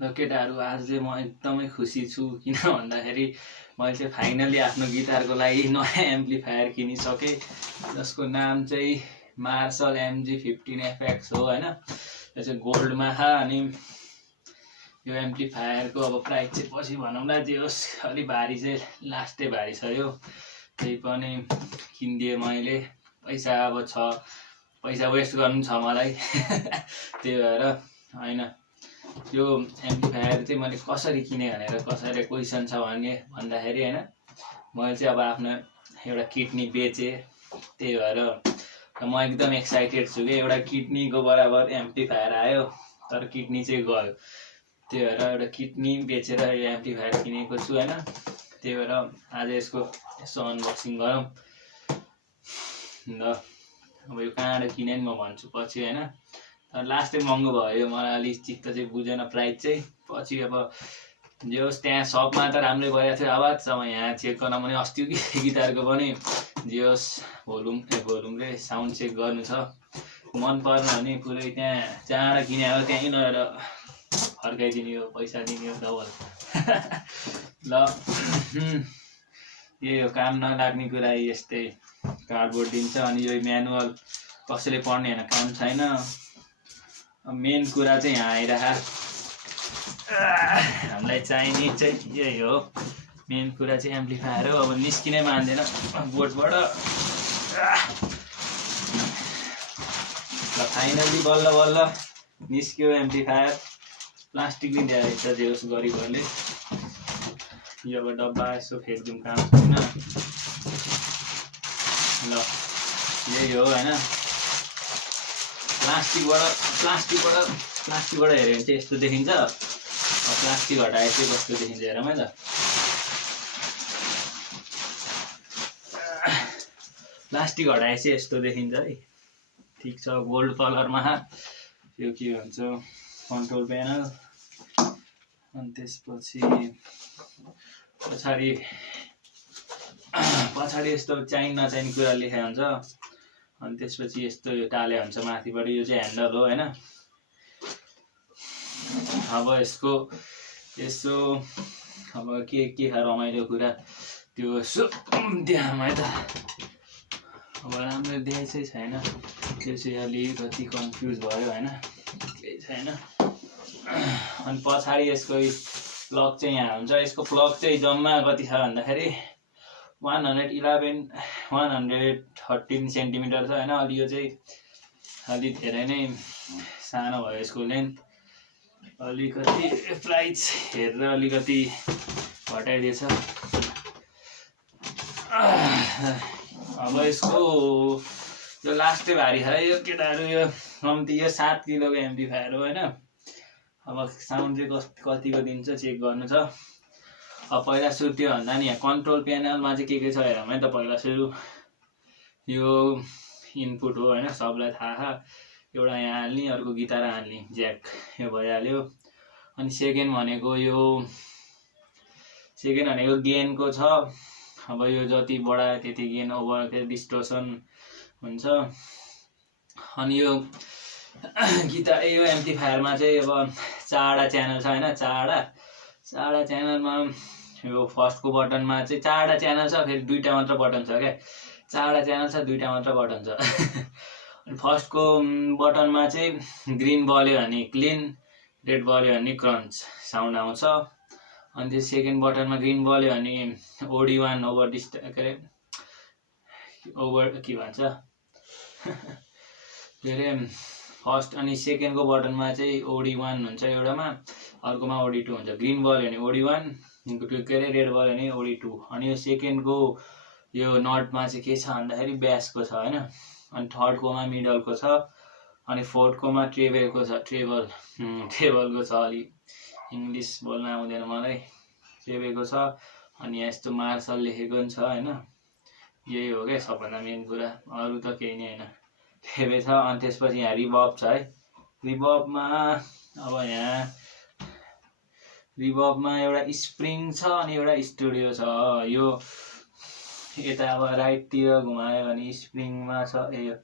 र केटाहरू आज चाहिँ म एकदमै खुसी छु किन भन्दाखेरि मैले चाहिँ फाइनली आफ्नो गिटारको लागि नयाँ एम्प्लिफायर किनिसकेँ जसको नाम चाहिँ मार्सल MG15FX हो हैन। यो चाहिँ गोल्डमा छ अनि यो एम्प्लिफायरको अब प्राइस चाहिँ पछि भनौँला जे होस् अलि भारी चाहिँ लास्टै भारी छ यो। त्यही पनि किनिदिएँ मैले पैसा अब छ पैसा वेस्ट गर्नु छ मलाई त्यही भएर हैन यो एम्प्लिफायर चाहिँ मैले कसरी किने भनेर कसैले क्वेसन छ भन्दाखेरि हैन मैले चाहिँ अब आफ्नो एउटा किडनी बेचेँ त्यही भएर म एकदम एक्साइटेड छु कि एउटा किडनीको बराबर एम्प्लिफायर आयो तर किडनी चाहिँ गयो त्यही भएर एउटा किडनी बेचेर यो एम्प्लिफायर किनेको छु हैन। त्यही भएर आज यसको यसो अनबक्सिङ गरौँ ल। अब यो कहाँबाट किने नि म भन्छु पछि हैन। लास्टै महँगो भयो मलाई अलिक चित्त चाहिँ बुझेन प्राइस चाहिँ पछि अब जे होस् त्यहाँ सपमा त राम्रै भइरहेको थियो आवाज अब यहाँ चेक गर्न पनि अस्तिको गिटारको पनि जे होस् भोल्युम रे साउन्ड चेक गर्नु छ मन पर्न भने पुरै त्यहाँ जहाँबाट किने हो त्यहीँ लगेर फर्काइदिने हो पैसा दिने हो डबल ल। यही हो काम नलाग्ने कुरा यस्तै कार्डबोर्ड दिन्छ अनि यो म्यानुअल कसैले पढ्ने होइन काम छैन। मेन कुरा चाहिँ यहाँ आइरह हामीलाई चाहिने चाहिँ यही हो मेन कुरा चाहिँ एम्प्लिफायर हो। अब निस्किनै मान्दैन बोर्डबाट ल। फाइनली बल्ल बल्ल निस्क्यो एम्प्लिफायर प्लास्टिक नि दिएर छ जे होस् गरिबहरूले यो अब डब्बा यसो फेरिदिउँ काम छैन ल। यही हो हैन प्लास्टिकबाट हेऱ्यो भने चाहिँ यस्तो देखिन्छ प्लास्टिक हटाए चाहिँ कस्तो देखिन्छ हेरौँ है त। प्लास्टिक हटाए चाहिँ यस्तो देखिन्छ है ठिक छ गोल्ड कलरमा यो के भन्छ कन्ट्रोल प्यानल अनि त्यसपछि पछाडि यस्तो चाहिने नचाहिने कुरा लेखा हुन्छ अनि त्यसपछि यस्तो यो टाले हुन्छ माथिबाट यो चाहिँ ह्यान्डल हो हैन। अब यसको यसो अब के छ रमाइलो कुरा त्यो त्यहाँ है त अब राम्रो देखाइ चाहिँ छैन त्यो चाहिँ अलिकति कन्फ्युज भयो हैन केही छैन। अनि पछाडि यसको प्लग चाहिँ यहाँ हुन्छ यसको प्लग चाहिँ जम्मा कति छ भन्दाखेरि 113 सेन्टिमिटर छ हैन। अलि यो चाहिँ अलि धेरै नै सानो भयो यसको लेन्थ अलिकति प्राइस हेरेर अलिकति घटाइदिएछ। अब यसको यो लास्टै भारी छ यो केटाहरू यो कम्ती यो 7 किलोको एम्प्लिफायर हो हैन। अब साउन्ड चाहिँ कतिको दिन्छ चेक गर्नु छ। अब पहिला सुरु त्यो भन्दा नि यहाँ कन्ट्रोल प्यानलमा चाहिँ के छ हेरौँ है त। पहिला सुरु यो इनपुट हो हैन सबलाई थाहा एउटा यहाँ हाल्ने अर्को गिटार हाल्ने ज्याक यो भइहाल्यो। अनि सेकेन्ड भनेको गेनको छ। अब यो जति बढायो त्यति गेन ओभर डिस्टोर्सन हुन्छ। अनि यो गिटार यो एम्प्लिफायरमा चाहिँ अब 4वटा च्यानल छ हैन। 4वटा च्यानलमा यो फर्स्टको बटनमा चाहिँ 4वटा च्यानल छ फेरि 2टा मात्र बटन छ क्या। 4वटा च्यानल छ 2टा मात्र बटन छ अनि फर्स्टको बटनमा चाहिँ ग्रिन बल्यो भने क्लिन रेड बल्यो भने क्रन्च साउन्ड आउँछ। अनि त्यो सेकेन्ड बटनमा ग्रिन बल्यो भने OD1 ओभर के भन्छ के अरे फर्स्ट अनि सेकेन्डको बटनमा चाहिँ OD1 हुन्छ एउटामा अर्कोमा OD2 हुन्छ। ग्रिन बल्यो भने OD1 के अरे रेड बल्यो भने OD2। अनि यो सेकेन्डको यो नटमा चाहिँ के छ भन्दाखेरि ब्यासको छ हैन। अनि थर्डकोमा मिडलको छ अनि फोर्थकोमा ट्रेबलको छ ट्रेबलको छ। अलि इङ्ग्लिस बोल्न आउँदैन मलाई ट्रेबलको छ। अनि यस्तो मार्सल लेखेको पनि छ हैन। यही हो क्या सबभन्दा मेन कुरा अरू त केही नै हैन ट्रेबल छ। अनि त्यसपछि यहाँ रिभर्ब छ है। रिभर्बमा अब यहाँ रिभर्बमा एउटा स्प्रिङ छ अनि एउटा स्टुडियो छ। यो यता अब राइटतिर घुमायो भने स्प्रिङमा छ यो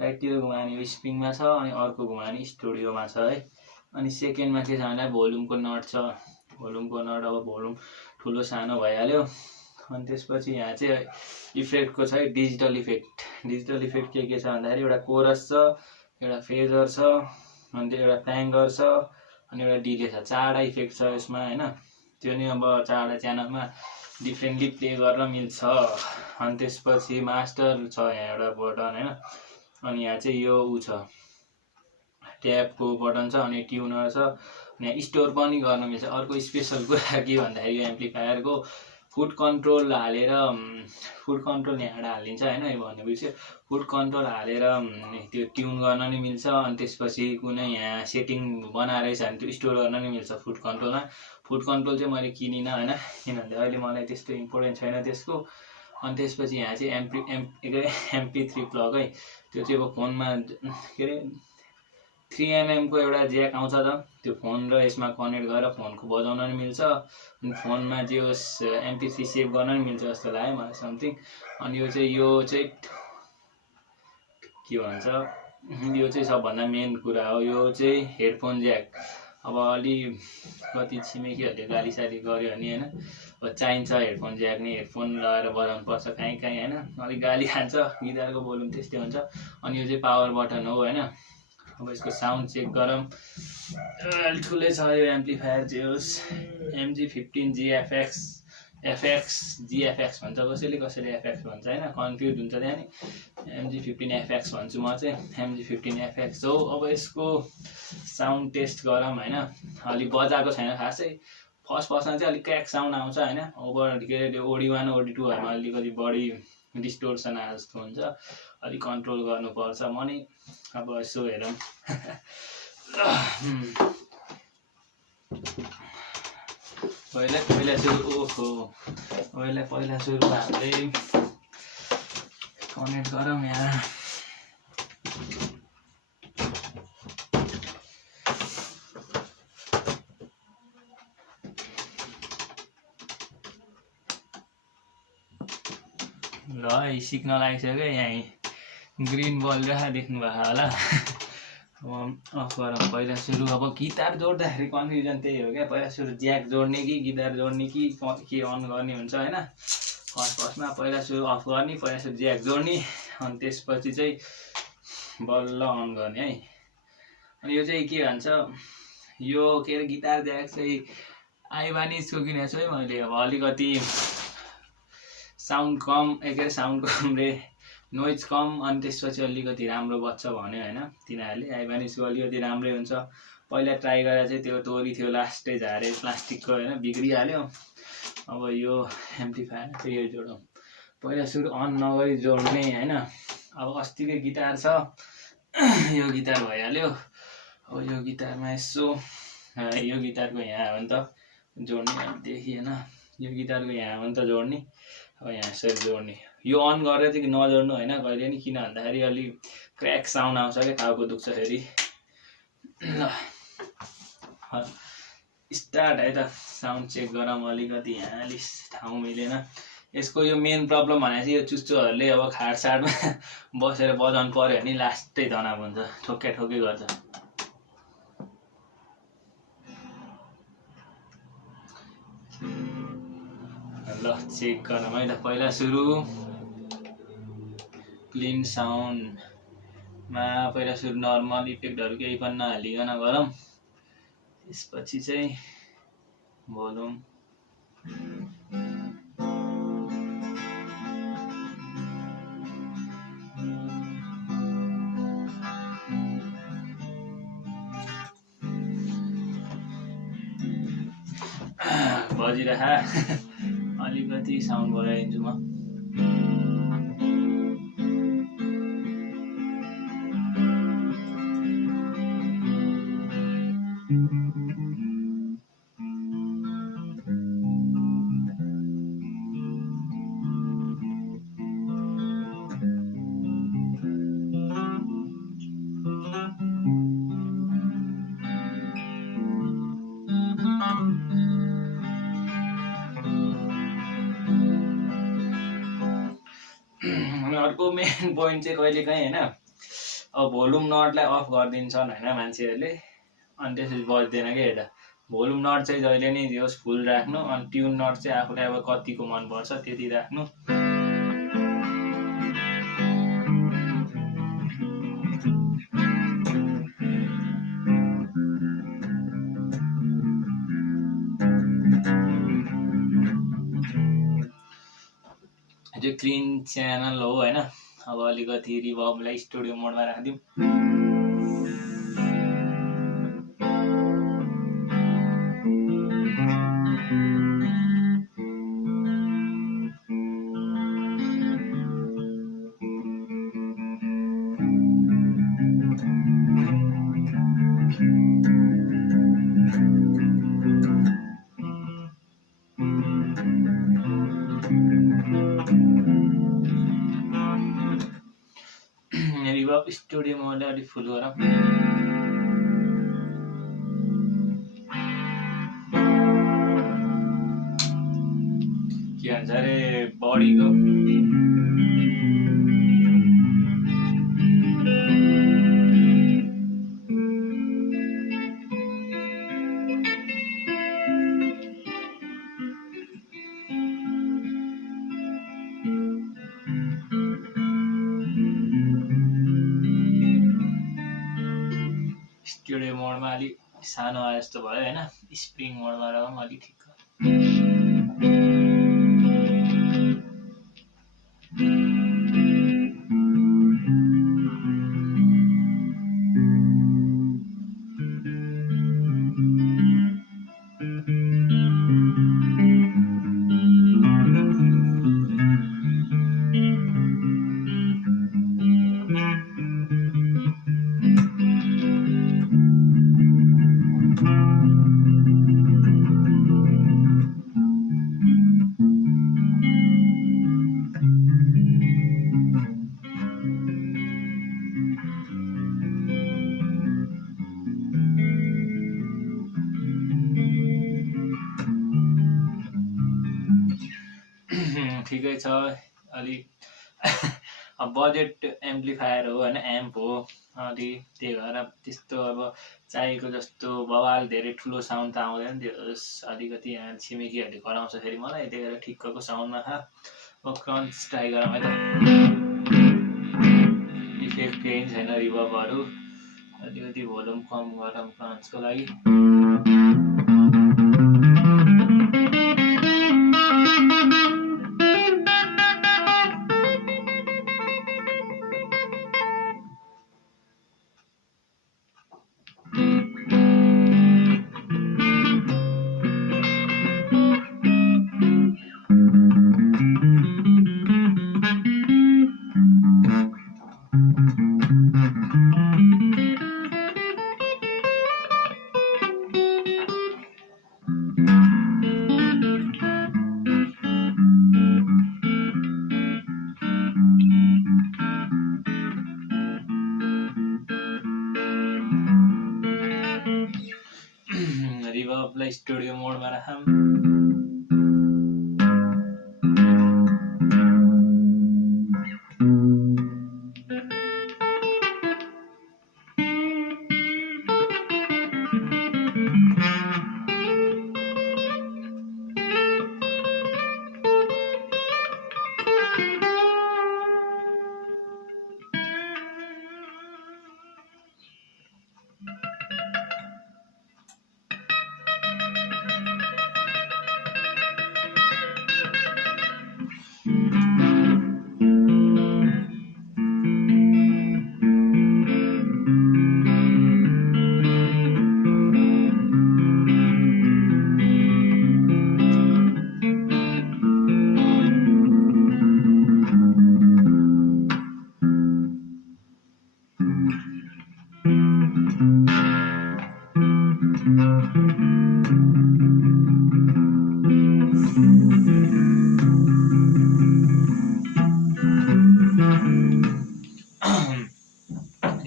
राइटतिर घुमायो भने यो स्प्रिङमा छ अनि अर्को घुमायो भने स्टुडियोमा छ है। अनि सेकेन्डमा के छ भन्दा भोल्युमको नट छ। भोल्युमको नट अब भोल्युम ठुलो सानो भइहाल्यो। अनि त्यसपछि यहाँ चाहिँ इफेक्टको छ है, डिजिटल इफेक्ट। डिजिटल इफेक्ट के छ भन्दाखेरि एउटा कोरस छ, एउटा फेजर छ, अनि एउटा ट्याङ्गर छ, अनि एउटा डिले छ। 4वटा इफेक्ट छ यसमा हैन। त्यो नि अब 4वटा च्यानलमा डिफ्रेन्टली प्ले गर्न मिल्छ। अनि त्यसपछि मास्टर छ यहाँ एउटा बटन हैन। अनि यहाँ चाहिँ यो उ छ ट्याबको बटन छ, अनि ट्युनर छ, अनि यहाँ स्टोर पनि गर्न मिल्छ। अर्को स्पेसल कुरा के भन्दाखेरि यो एम्प्लिफायरको फुट कन्ट्रोल हालेर फुट कन्ट्रोल यहाँबाट हालिन्छ हैन। यो भन्नु बिर्स्यो, फुट कन्ट्रोल हालेर त्यो ट्युन गर्न नि मिल्छ। अनि त्यसपछि कुनै यहाँ सेटिङ बनाएरै छ भने त्यो स्टोर गर्न नि मिल्छ फुट कन्ट्रोलमा। फुट कन्ट्रोल चाहिँ मैले किनिनँ हैन, किनभने अहिले मलाई त्यस्तो इम्पोर्टेन्ट छैन त्यसको। अनि त्यसपछि यहाँ चाहिँ MP3 प्लग है, त्यो चाहिँ अब फोनमा के अरे 3mm को एउटा ज्याक आउँछ त, त्यो फोन र यसमा कनेक्ट गरेर फोनको बजाउन नि मिल्छ। अनि फोनमा जे होस् MP3 सेभ गर्न नि मिल्छ जस्तो लाग्यो मलाई समथिङ। अनि यो चाहिँ के भन्छ, यो चाहिँ सबभन्दा मेन कुरा हो। यो चाहिँ हेडफोन ज्याक। अब अलि कति छिमेकीहरूले गाली साली गर्यो भने हैन, अब चाहिन्छ हेडफोन ज्याक नि, हेडफोन लगाएर बजाउनु पर्छ कहीँ हैन, अलिक गाली खान्छ, गिटारको भोल्युम त्यस्तै हुन्छ। अनि यो चाहिँ पावर बटन हो हैन। अब यसको साउन्ड चेक गरौँ, अलि ठुलै छ यो एम्प्लिफायर। जे होस् MG15GFX GFX भन्छ कसैले FX भन्छ हैन, कन्फ्युज हुन्छ त्यहाँ नि। MG15FX भन्छु म चाहिँ, MG15FX हो। अब यसको साउन्ड टेस्ट गरौँ हैन। अलि बजाएको छैन खासै, फर्स्टमा चाहिँ अलिक क्र्याक साउन्ड आउँछ हैन। ओभर के अरे त्यो OD1 OD2हरूमा अलिकति बढी डिस्टोर्सन आए जस्तो हुन्छ, अलिक कन्ट्रोल गर्नुपर्छ। म नि अब यसो हेरौँ पहिला सुरु हामीले कनेक्ट गरौँ यहाँ। ल सिक्न लागिसक्यो, यहाँ ग्रिन बल देख्नु भएको होला। अब अफ गरौँ पहिला सुरु। अब गिटार जोड्दाखेरि कन्फ्युजन त्यही हो क्या, पहिला सुरु ज्याक जोड्ने कि गिटार जोड्ने कि के अन गर्ने हुन्छ हैन। फर्स्टमा पहिला सुरु अफ गर्ने, पहिला सुरु ज्याक जोड्ने, अनि त्यसपछि चाहिँ बल्ल अन गर्ने है। अनि यो चाहिँ के भन्छ, यो के अरे गिटार ज्याक चाहिँ आइबानिजको किनेको छु है मैले। अब अलिकति साउन्ड कम रे नोइज कम, अनि त्यसपछि अलिकति राम्रो बज्छ भन्यो हैन तिनीहरूले। आइबानिजको अलिकति राम्रै हुन्छ। पहिला ट्राई गरेर चाहिँ त्यो तोरी थियो, लास्टै झारे प्लास्टिकको हैन, बिग्रिहाल्यो। अब यो एम्प्लिफायर चाहिँ यो जोडौँ, पहिला सुरु अन नगरी जोड्ने हैन। अब अस्तिकै गिटार छ, यो गिटार भइहाल्यो। अब यो गिटारमा यसो यो गिटारको यहाँ हो नि त जोड्ने, देखिएन, यो गिटारको यहाँ हो नि त जोड्ने। अब यहाँ यसरी जोड्ने, यो अन गरेर चाहिँ नजोड्नु होइन कहिले नि, किन भन्दाखेरि अलि क्र्याक साउन्ड आउँछ क्या, टाउको दुख्छ फेरि। स्टार्ट है त, साउन्ड चेक गरौँ अलिकति। यहाँ अलिक ठाउँ मिलेन। यसको यो मेन प्रब्लम भने चाहिँ यो चुच्चोहरूले अब खाडसाडमा बसेर बजाउनु पर्यो भने लास्टै तनाव हुन्छ, ठोक्कै गर्छ। ल चेक गरौँ है त, पहिला सुरु क्लिन साउन्डमा पहिला सुरु नर्मल इफेक्टहरू केही पनि नहालिकन गरौँ। त्यसपछि चाहिँ भोल्युम बजिरहा अलिकति साउन्ड बढाइदिन्छु म। अर्को मेन पोइन्ट चाहिँ कहिले काहीँ हैन, अब भोल्युम नटलाई अफ गरिदिन्छन् हैन मान्छेहरूले। अनि त्यसपछि बज्दैन क्या हेर्दा। भोल्युम नट चाहिँ जहिले नै दियोस् फुल राख्नु, अनि ट्युन नट चाहिँ आफूलाई अब कतिको मनपर्छ त्यति राख्नु। यो क्लिन च्यानल हो होइन। अब अलिकति रिभर्बलाई स्टुडियो मोडमा राखिदिउँ। रिभर्ब स्टुडियो मोडलाई अलिक फुल गरौँ। के भन्छ अरे बडीको स्टुडियो मोडमा अलिक सानो आए जस्तो भयो होइन। स्प्रिङ मोडमा राखौँ अलिक ठिक। ठिकै छ अलि अब बजेट एम्प्लिफायर हो होइन, एम्प हो अलि, त्यही भएर त्यस्तो अब चाहिएको जस्तो बवाल धेरै ठुलो साउन्ड त आउँदैन। त्यो अलिकति यहाँ छिमेकीहरूले कराउँछ फेरि मलाई, त्यही भएर ठिक्कको साउन्डमा खा। अब क्रन्च ट्राई गरौँ है त। इफेक्ट केही छैन रिभर्बहरू, अलिकति भोल्युम कम गरौँ क्रन्चको लागि। रिभर्बलाई स्टुडियो मोडमा राखौँ।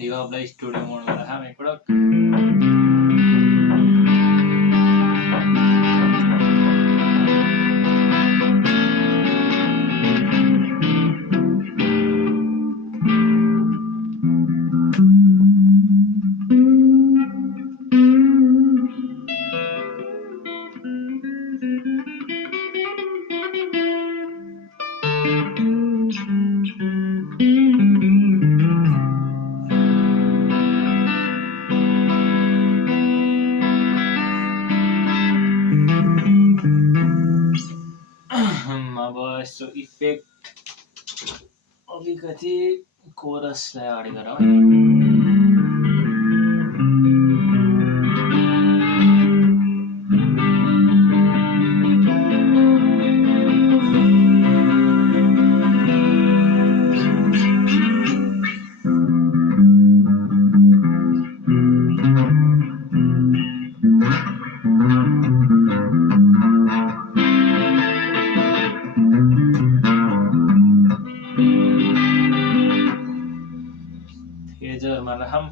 रिभर्बलाई स्टुडियो मोडमा राखौँ एकपटक। यसो इफेक्ट अलिकति कोरसलाई अगाडि गरौँ। फेजरमा राखौँ।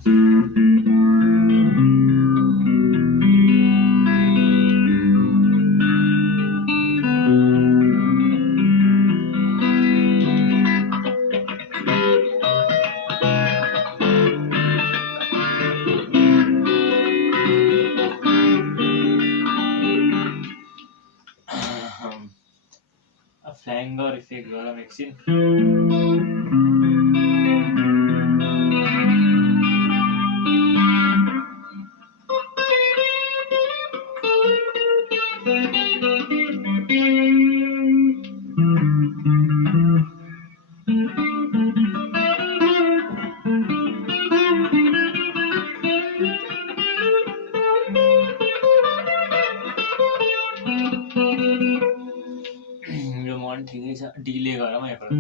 फ्ल्याङ्गर इफेक्ट गरौँ एकछिन। यो मन ठिकै छ, डिले गरौँ एकपल्ट।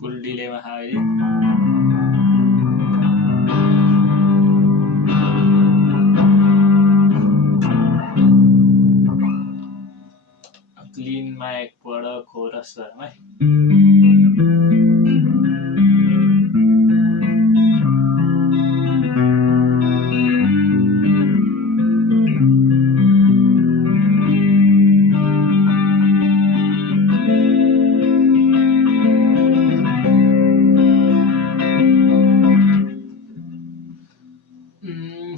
फुल डिलेमा अहिले क्लिनमा एकपल्ट कोरस गरौँ है।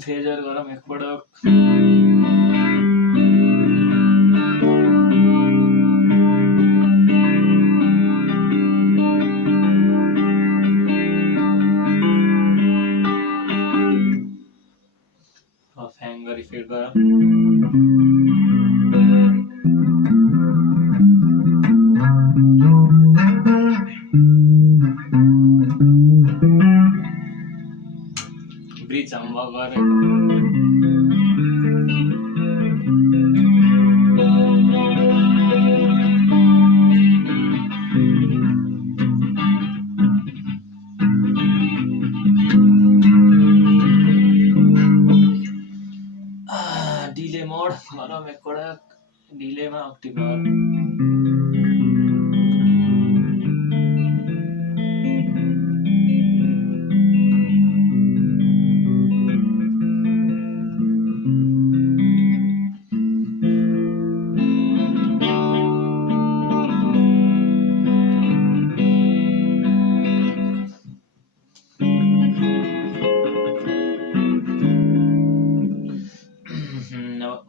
फेजर गरौँ एकपल्ट। फ्ल्याङ्गर इफेक्ट गरौँ। ब्रिज हम्ब गरेको डिले मोड गरौँ एकपल्ट। डिलेमा अक्टिभर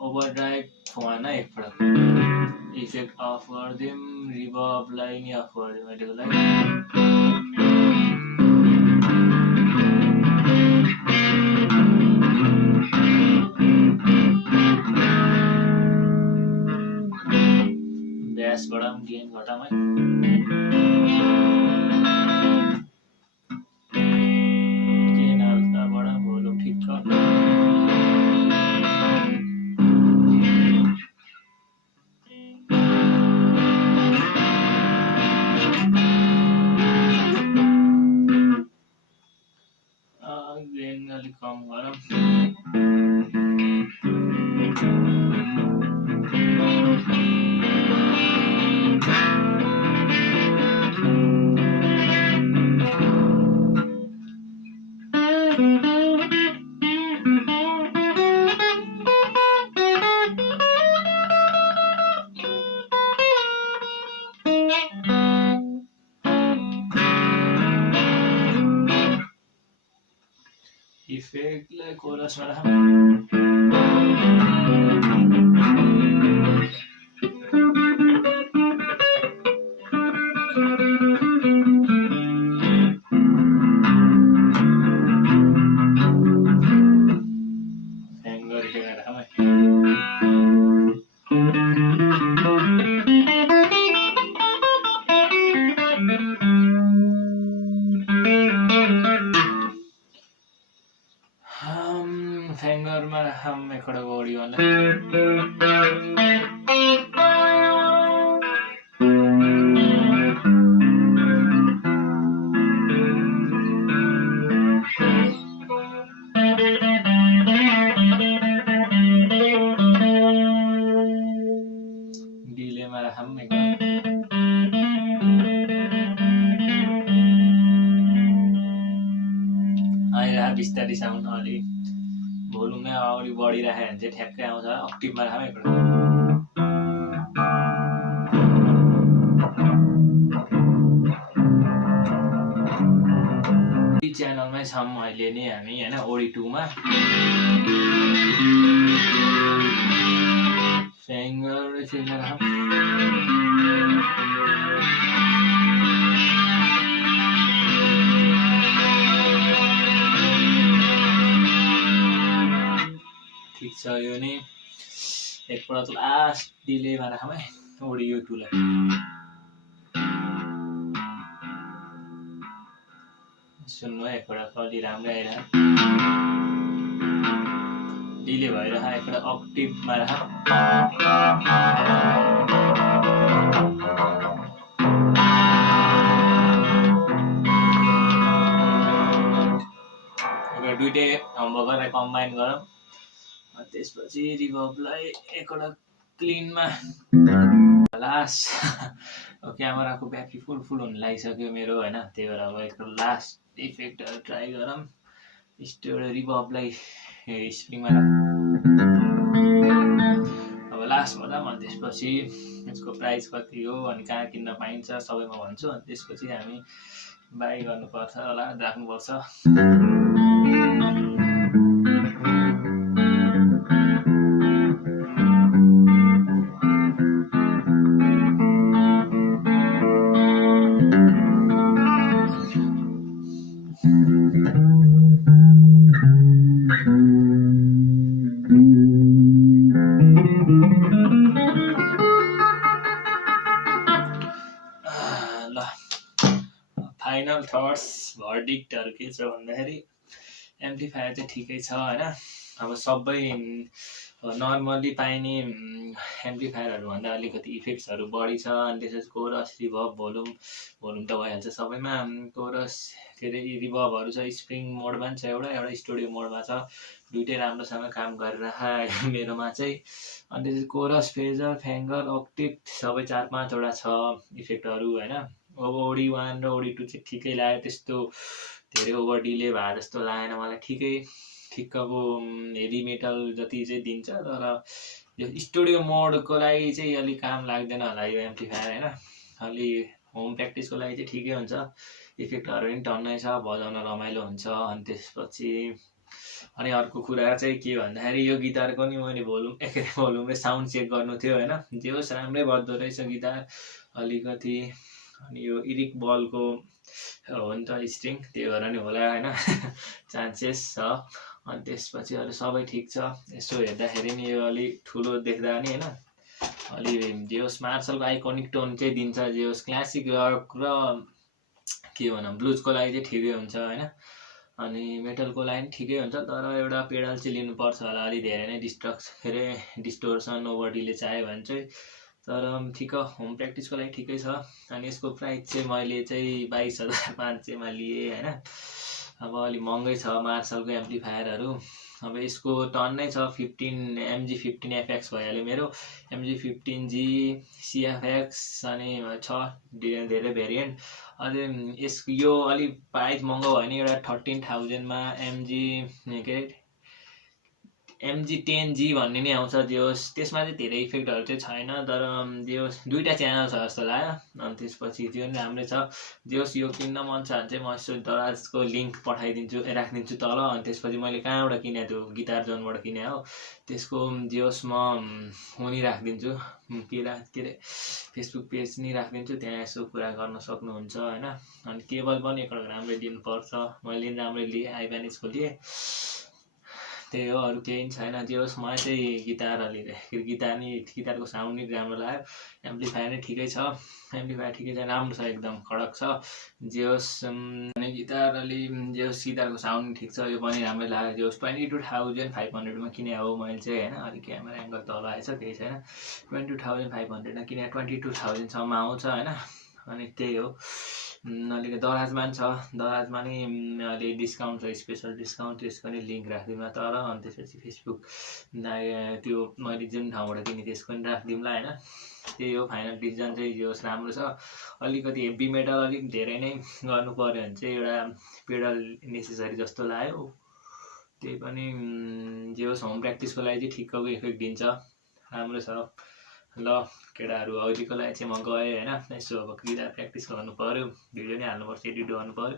ओभरड्राइभ फोन एकपल्ट इफेक्ट अफ गरिदिउँ। रिभर्बलाई नि अफ गरिदिउँ अहिलेको लागि। ब्यास बढाउँ, गेन घटाउँ है। गेन हल्का बढाउँ, भोल्युम ठिक छ। गेन अलिक कम गरौँ। इफेक्टलाई कोरसमा राख फेङ्गरमा राखम एकवटा गौडीवाला डिलेमा राखम आइरह बिस्तारी साउन्ड अलि भोल्युम नै अगाडि बढिराख्यो भने चाहिँ ठ्याक्कै आउँछ अक्टिभमा राखौँ एकपल्ट च्यानलमै छौँ अहिले नै हामी हैन ओडी 2 मा फेङ्गर इफेक्टमा राखौँ ठिक छ यो नि एकपल्ट लास्ट डिलेमा राखौँ है ओडी यो 2 लाई सुन्नु है एकपल्ट अलि राम्रै आइरह डिले भइरह एकपल्ट अक्टिभमा राख दुईटै हम्बगरलाई कम्बाइन गरौँ त्यसपछि रिभर्बलाई एकवटा क्लिनमा लास्ट क्यामेराको ब्याट्री फुल हुन लागिसक्यो मेरो हैन त्यही भएर अब एकपल्ट लास्ट इफेक्टहरु ट्राई गरौँ एउटा रिभर्बलाई स्प्रिङमा अब लास्ट बजाम अनि त्यसपछि यसको प्राइस कति हो अनि कहाँ किन्न पाइन्छ सबै म भन्छु अनि त्यसपछि हामी बाइ गर्नुपर्छ होला राख्नुपर्छ फाइनल थट्स भर्डिक्टहरु के छ भन्दाखेरि एम्प्लिफायर चाहिँ ठिकै छ हैन अब सबै नर्मली पाइने एम्प्लिफायरहरु भन्दा अलिकति इफेक्ट्सहरु बढी छ अनि त्यसपछि कोरस रिभर्ब भोल्युम त भइहाल्छ सबैमा कोरस के रे रिभर्बहरु छ स्प्रिङ मोडमा छ एउटा स्टुडियो मोडमा छ दुईटै राम्रोसँग काम गरिरहेको मेरोमा चाहिँ अनि त्यसपछि कोरस फेजर फेङ्गर अक्टिभ सबै 4-5 वटा छ इफेक्टहरु हैन अब ओडी 1 र ओडी 2 चाहिँ ठिकै लाग्यो त्यस्तो धेरै ओभर डिले भए जस्तो लागेन मलाई ठिक्कको हेभी मेटल जति चाहिँ दिन्छ तर यो स्टुडियो मोडको लागि चाहिँ अलि काम लाग्दैन होला यो एम्प्लिफायर हैन अलि होम प्र्याक्टिसको लागि चाहिँ ठिकै हुन्छ इफेक्टहरु पनि टन्नै छ बजाउन रमाइलो हुन्छ अनि त्यसपछि अनि अर्को कुरा चाहिँ के भन्दाखेरि यो गिटारको नि मैले भोल्युम र साउन्ड चेक गर्नु थियो हैन जे होस् राम्रै बज्दो रहेछ गिटार अलिकति अनि यो इरिक बलको हो नि त स्ट्रिङ त्यही भएर नि होला हैन चान्सेस छ अनि त्यसपछि अरु सबै ठिक छ यसो हेर्दाखेरि नि यो अलि ठुलो देख्दा नि हैन अलि जेओस मार्शलको आइकोनिक टोन चाहिँ दिन्छ जेओस क्लासिक रक र के भनौं ब्लुजको लागि चाहिँ ठिकै हुन्छ हैन अनि मेटलको लागि पनि ठिकै हुन्छ तर एउटा पेडल चाहिँ लिनुपर्छ होला अलि धेरै नै डिस्टोर्सन ओभर डिले चाहियो भने चाहिँ तर ठिक होम प्र्याक्टिसको लागि ठिकै छ अनि यसको प्राइस चाहिँ मैले चाहिँ 22,500 मा लिए हैन अब अलि महँगै छ मार्शलको एम्प्लिफायरहरु अब यसको टन्नै छ 15 MG15FX भइहाल्यो मेरो MG15GFX अनि छ धेरै भेरिएन्ट अझै यो अलि प्राइस महँगो भयो नि एउटा 13,000 मा MG10G भन्ने नै आउँछ जे होस्। त्यसमा चाहिँ धेरै इफेक्टहरू चाहिँ छैन, तर जे होस् 2टा च्यानल छ जस्तो लाग्यो। अनि त्यसपछि त्यो पनि राम्रै छ। जे होस् यो किन्न मन छ भने चाहिँ म यसो दराजको लिङ्क पठाइदिन्छु, राखिदिन्छु तल। अनि त्यसपछि मैले कहाँबाट किने त्यो गिटार जोनबाट किने हो, त्यसको जे होस् म उनी राखिदिन्छु, के अरे फेसबुक पेज नि राखिदिन्छु, त्यहाँ यसो कुरा गर्न सक्नुहुन्छ होइन। अनि केबल पनि एकपल्ट राम्रै दिनुपर्छ। मैले राम्रै लिएँ, आइबानिजको लिएँ, त्यही हो, अरू केही छैन। जे होस् मलाई चाहिँ गिटार गिटारको साउन्ड नि राम्रो लाग्यो। एम्प्लिफायर नै ठिकै छ, एम्प्लिफायर ठिकै छ, राम्रो छ, एकदम खडक छ। जे होस् गिटार जे होस् गिटारको साउन्ड ठिक छ, यो पनि राम्रै लाग्यो। जे होस् 22,500मा किने हो मैले चाहिँ होइन। अलिक क्यामेरा एङ्गल तल आएछ, केही छैन। 22,500मा किने, 22,000सम्म आउँछ होइन। अनि त्यही हो। अलिक दराजमा पनि छ, दराजमा नि अहिले डिस्काउन्ट छ, स्पेसल डिस्काउन्ट, त्यसको नि लिङ्क राखिदिउँला तल। अनि त्यसपछि फेसबुक त्यो मैले जुन ठाउँबाट किनेँ त्यसको नि राखिदिउँला होइन। त्यही हो, फाइनल डिसिजन चाहिँ जे होस् राम्रो छ। अलिकति हेभी मेटल अलिक धेरै नै गर्नु पऱ्यो भने चाहिँ एउटा पेडल नेसेसरी जस्तो लाग्यो। त्यही पनि जे होस् होम प्र्याक्टिसको लागि चाहिँ ठिक्कको इफेक्ट दिन्छ, राम्रो छ। ल केटाहरू, अहिलेको लागि चाहिँ म गएँ होइन। यसो अब गिटार प्र्याक्टिस गर्नु पऱ्यो, भिडियो नि हाल्नुपर्छ, एडिट गर्नु पऱ्यो।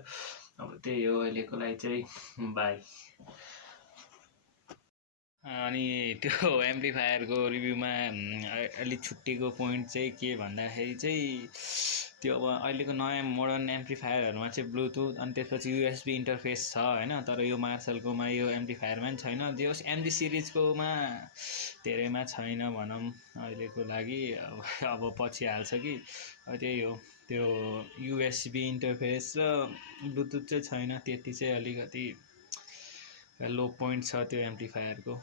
अब त्यही हो, अहिलेको लागि चाहिँ बाई। अनि त्यो एम्प्लिफायरको रिभ्यूमा अलिक छुट्टिएको पोइन्ट चाहिँ के भन्दाखेरि चाहिँ त्यो अब अहिलेको नयाँ मोडर्न एम्प्लिफायरहरूमा चाहिँ ब्लुटुथ अनि त्यसपछि USB इन्टरफेस छ होइन। तर यो मार्सलकोमा यो एम्प्लिफायरमा पनि छैन। जे होस् MG सिरिजकोमा धेरैमा छैन भनौँ अहिलेको लागि। अब पछि हाल्छ कि, त्यही हो। त्यो USB इन्टरफेस र ब्लुटुथ चाहिँ छैन, त्यति चाहिँ अलिकति लो पोइन्ट छ त्यो एम्प्लिफायरको।